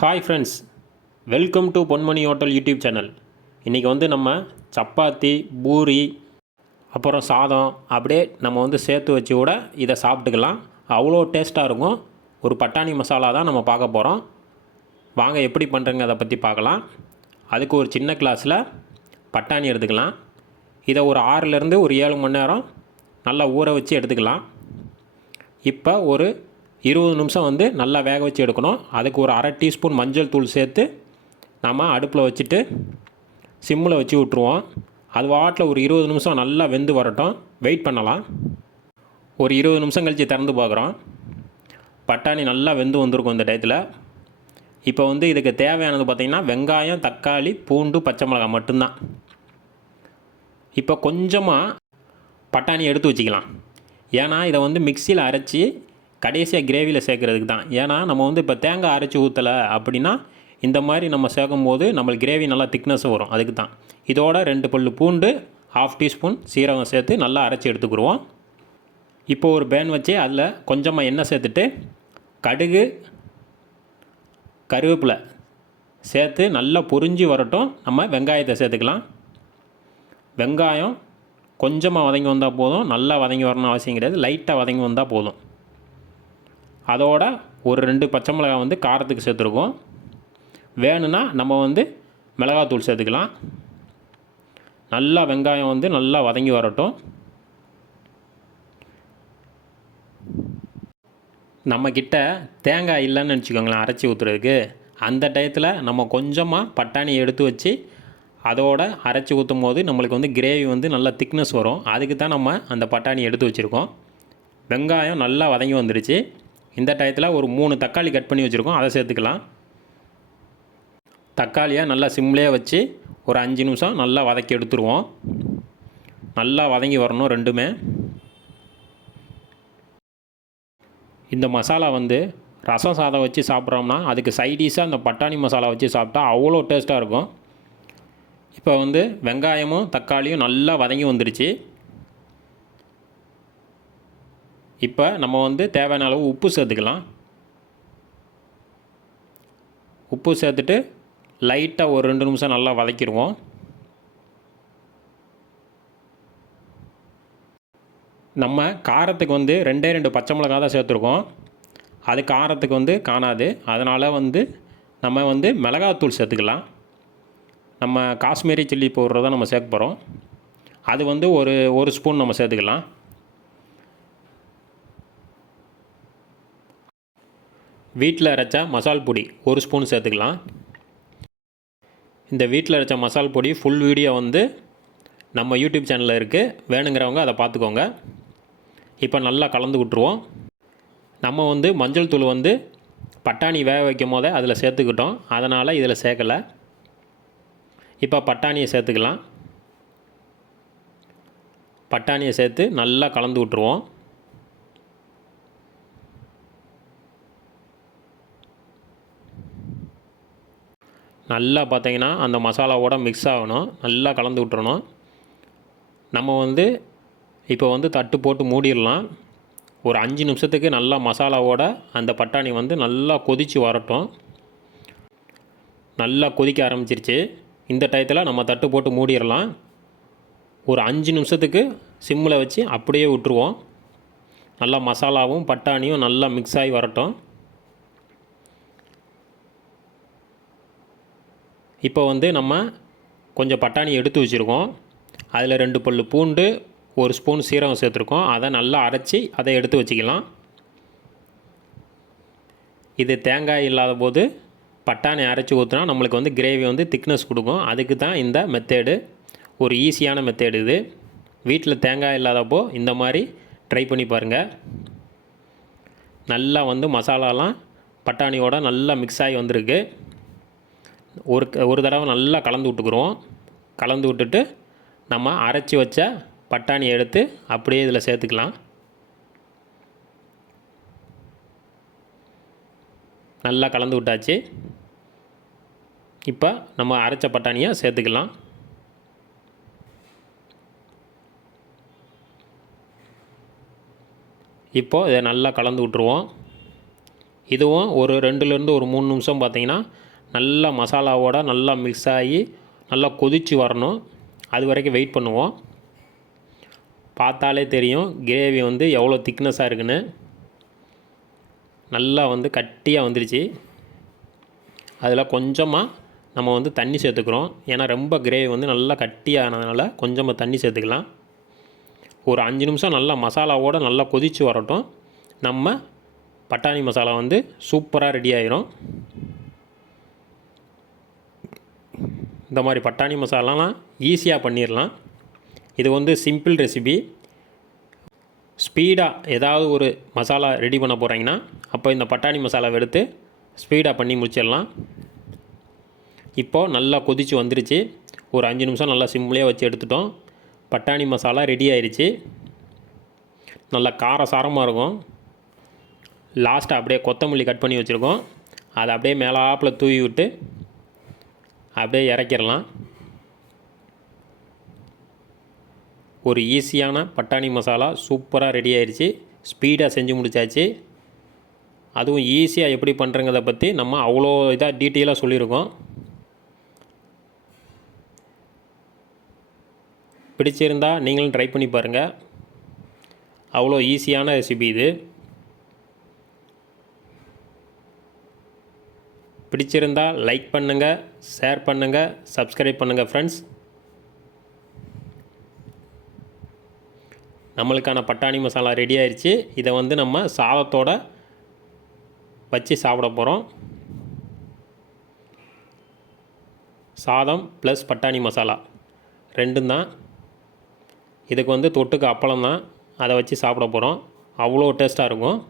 Hi friends, welcome to Ponmani hotel YouTube channel. இன்றைக்கி வந்து நம்ம சப்பாத்தி, பூரி, அப்புறம் சாதம் அப்படியே நம்ம வந்து சேர்த்து வச்சு கூட இதை சாப்பிட்டுக்கலாம். அவ்வளோ டேஸ்ட்டாக இருக்கும். ஒரு பட்டாணி மசாலா தான் நம்ம பார்க்க போகிறோம். வாங்க எப்படி பண்ணுறங்க அதை பற்றி பார்க்கலாம். அதுக்கு ஒரு சின்ன கிளாஸில் பட்டாணி எடுத்துக்கலாம். இதை ஒரு 6லேருந்து ஒரு 7 மணி நேரம் நல்லா ஊற வச்சு எடுத்துக்கலாம். இப்போ ஒரு 20 நிமிஷம் வந்து நல்லா வேக வச்சு எடுக்கணும். அதுக்கு ஒரு 1/2 டீஸ்பூன் மஞ்சள் தூள் சேர்த்து நம்ம அடுப்பில் வச்சுட்டு சிம்மில் வச்சு விட்ருவோம். அது வாட்டில் ஒரு 20 நிமிஷம் நல்லா வெந்து வரட்டும். வெயிட் பண்ணலாம். ஒரு 20 நிமிஷம் கழித்து திறந்து பார்க்குறோம். பட்டாணி நல்லா வெந்து வந்திருக்கும் இந்த டயத்தில். இப்போ வந்து இதுக்கு தேவையானது பார்த்திங்கன்னா வெங்காயம், தக்காளி, பூண்டு, பச்சை மிளகாய் மட்டும்தான். இப்போ கொஞ்சமாக பட்டாணி எடுத்து வச்சுக்கலாம். ஏன்னா இதை வந்து மிக்சியில் அரைச்சி கடைசியாக கிரேவியில் சேர்க்குறதுக்கு தான். ஏன்னா நம்ம வந்து இப்போ தேங்காய் அரைச்சி ஊற்றலை அப்படின்னா இந்த மாதிரி நம்ம சேர்க்கும் போது நம்மளுக்கு கிரேவி நல்லா திக்னஸ் வரும். அதுக்கு தான். இதோட 2 பல்லு பூண்டு, 1/2 டீஸ்பூன் சீரகம் சேர்த்து நல்லா அரைச்சி எடுத்துக்கிடுவோம். இப்போ ஒரு பேன் வச்சு அதில் கொஞ்சமாக எண்ணெய் சேர்த்துட்டு கடுகு, கருவேப்பிலை சேர்த்து நல்லா பொரிஞ்சு வரட்டும். நம்ம வெங்காயத்தை சேர்த்துக்கலாம். வெங்காயம் கொஞ்சமாக வதங்கி வந்தால் போதும். நல்லா வதங்கி வரணும் அவசியம் கிடையாது. லைட்டாக வதங்கி வந்தால் போதும். அதோட ஒரு 2 பச்சை மிளகாய் வந்து காரத்துக்கு சேர்த்துருக்கோம். வேணும்னா நம்ம வந்து மிளகாத்தூள் சேர்த்துக்கலாம். நல்லா வெங்காயம் வந்து நல்லா வதங்கி வரட்டும். நம்மக்கிட்ட தேங்காய் இல்லைன்னு நினச்சிக்கோங்களேன் அரைச்சி ஊற்றுறதுக்கு. அந்த டயத்தில் நம்ம கொஞ்சமாக பட்டாணி எடுத்து வச்சு அதோட அரைச்சி ஊற்றும் போது நம்மளுக்கு வந்து கிரேவி வந்து நல்லா திக்னஸ் வரும். அதுக்கு தான் நம்ம அந்த பட்டாணி எடுத்து வச்சுருக்கோம். வெங்காயம் நல்லா வதங்கி வந்துடுச்சு. இந்த டயத்தில் ஒரு 3 தக்காளி கட் பண்ணி வச்சுருக்கோம். அதை சேர்த்துக்கலாம். தக்காளியை நல்லா சிம்லேயே வச்சு ஒரு 5 நிமிஷம் நல்லா வதக்கி எடுத்துருவோம். நல்லா வதங்கி வரணும் ரெண்டுமே. இந்த மசாலா வந்து ரசம் சாதம் வச்சு சாப்பிட்றோம்னா அதுக்கு சைடிஷாக இந்த பட்டாணி மசாலா வச்சு சாப்பிட்டா அவ்வளோ டேஸ்ட்டாக இருக்கும். இப்போ வந்து வெங்காயமும் தக்காளியும் நல்லா வதங்கி வந்துடுச்சு. இப்போ நம்ம வந்து தேவையான அளவு உப்பு சேர்த்துக்கலாம். உப்பு சேர்த்துட்டு லைட்டாக ஒரு 2 நிமிஷம் நல்லா வதக்கிடுவோம். நம்ம காரத்துக்கு வந்து 2 பச்சை மிளகாய் தான் சேர்த்துருக்கோம். அது காரத்துக்கு வந்து காணாது. அதனால் வந்து நம்ம வந்து மிளகாத்தூள் சேர்த்துக்கலாம். நம்ம காஷ்மீரி சில்லி பவுடரை தான் நம்ம சேர்க்க போகிறோம். அது வந்து ஒரு ஸ்பூன் நம்ம சேர்த்துக்கலாம். வீட்டில் அரைச்ச மசால் பொடி 1 ஸ்பூன் சேர்த்துக்கலாம். இந்த வீட்டில் அரைச்ச மசால் பொடி ஃபுல் வீடியோ வந்து நம்ம யூடியூப் சேனலில் இருக்குது. வேணுங்கிறவங்க அதை பார்த்துக்கோங்க. இப்போ நல்லா கலந்து விட்ருவோம். நம்ம வந்து மஞ்சள் தூள் வந்து பட்டாணி வேக வைக்கும் போதே அதில் சேர்த்துக்கிட்டோம். அதனால் இதில் சேர்க்கலை. இப்போ பட்டாணியை சேர்த்துக்கலாம். பட்டாணியை சேர்த்து நல்லா கலந்து விட்ருவோம். நல்லா பார்த்தீங்கன்னா அந்த மசாலாவோட மிக்ஸ் ஆகணும். நல்லா கலந்து விட்டுறணும். நம்ம வந்து இப்போ வந்து தட்டு போட்டு மூடிடலாம். ஒரு 5 நிமிஷத்துக்கு நல்லா மசாலாவோட அந்த பட்டாணி வந்து நல்லா கொதித்து வரட்டும். நல்லா கொதிக்க ஆரம்பிச்சிருச்சு. இந்த டயத்தில் நம்ம தட்டு போட்டு மூடிடலாம். ஒரு 5 நிமிஷத்துக்கு சிம்மில் வச்சு அப்படியே விட்டுருவோம். நல்லா மசாலாவும் பட்டாணியும் நல்லா மிக்ஸ் ஆகி வரட்டும். இப்போ வந்து நம்ம கொஞ்சம் பட்டாணி எடுத்து வச்சுருக்கோம். அதில் 2 பல்லு பூண்டு, 1 ஸ்பூன் சீரகம் சேர்த்துருக்கோம். அதை நல்லா அரைச்சி அதை எடுத்து வச்சுக்கலாம். இது தேங்காய் இல்லாத போது பட்டாணி அரைச்சி ஊற்றினா நம்மளுக்கு வந்து கிரேவி வந்து திக்னஸ் கொடுக்கும். அதுக்கு தான் இந்த மெத்தேடு. ஒரு ஈஸியான மெத்தேடு இது. வீட்டில் தேங்காய் இல்லாதப்போ இந்த மாதிரி ட்ரை பண்ணி பாருங்கள். நல்லா வந்து மசாலாலாம் பட்டாணியோட நல்லா மிக்ஸ் ஆகி வந்திருக்கு. ஒரு தடவை நல்லா கலந்து விட்டுக்குருவோம். கலந்து விட்டுட்டு நம்ம அரைச்சி வச்ச பட்டாணியை எடுத்து அப்படியே இதில் சேர்த்துக்கலாம். நல்லா கலந்து விட்டாச்சு. இப்போ நம்ம அரைச்ச பட்டாணியை சேர்த்துக்கலாம். இப்போது இதை நல்லா கலந்து விட்ருவோம். இதுவும் ஒரு 2லேருந்து ஒரு 3 நிமிஷம் பார்த்திங்கன்னா நல்லா மசாலாவோட நல்லா மிக்ஸ் ஆகி நல்லா கொதித்து வரணும். அது வரைக்கும் வெயிட் பண்ணுவோம். பார்த்தாலே தெரியும் கிரேவி வந்து எவ்வளோ திக்னஸாக இருக்குன்னு. நல்லா வந்து கட்டியாக வந்துருச்சு. அதில் கொஞ்சமாக நம்ம வந்து தண்ணி சேர்த்துக்கிறோம். ஏன்னா ரொம்ப கிரேவி வந்து நல்லா கட்டியானதுனால கொஞ்சமாக தண்ணி சேர்த்துக்கலாம். ஒரு 5 நிமிஷம் நல்லா மசாலாவோடு நல்லா கொதித்து வரட்டும். நம்ம பட்டாணி மசாலா வந்து சூப்பராக ரெடி ஆயிரும். இந்த மாதிரி பட்டாணி மசாலாலாம் ஈஸியாக பண்ணிடலாம். இது வந்து சிம்பிள் ரெசிபி. ஸ்பீடாக ஏதாவது ஒரு மசாலா ரெடி பண்ண போகிறீங்கன்னா அப்போ இந்த பட்டாணி மசாலாவை எடுத்து ஸ்பீடாக பண்ணி முடிச்சிடலாம். இப்போது நல்லா கொதித்து வந்துருச்சு. ஒரு 5 நிமிஷம் நல்லா சிம்லேயே வச்சு எடுத்துட்டோம். பட்டாணி மசாலா ரெடி ஆயிடுச்சு. நல்லா காரசாரமாக இருக்கும். லாஸ்ட்டாக அப்படியே கொத்தமல்லி கட் பண்ணி வச்சுருக்கோம். அதை அப்படியே மேலாப்பில் தூவி விட்டு அப்படியே இறக்கிடலாம். ஒரு ஈஸியான பட்டாணி மசாலா சூப்பராக ரெடி ஆயிடுச்சு. ஸ்பீடாக செஞ்சு முடித்தாச்சு. அதுவும் ஈஸியாக எப்படி பண்ணுறங்கிறத பற்றி நம்ம அவ்வளோ இதாக டீட்டெயிலாக சொல்லியிருக்கோம். பிடிச்சிருந்தால் நீங்களும் ட்ரை பண்ணி பாருங்கள். அவ்வளோ ஈஸியான ரெசிபி இது. பிடிச்சிருந்தால் லைக் பண்ணுங்கள், ஷேர் பண்ணுங்கள், சப்ஸ்கிரைப் பண்ணுங்கள் ஃப்ரெண்ட்ஸ். நம்மளுக்கான பட்டாணி மசாலா ரெடி ஆயிடுச்சு. இதை வந்து நம்ம சாதத்தோடு வச்சு சாப்பிட போகிறோம். சாதம் ப்ளஸ் பட்டாணி மசாலா ரெண்டும் தான். இதுக்கு வந்து தொட்டுக்கு அப்பளம் தான். அதை வச்சு சாப்பிட போகிறோம். அவ்வளோ டேஸ்ட்டாக இருக்கும்.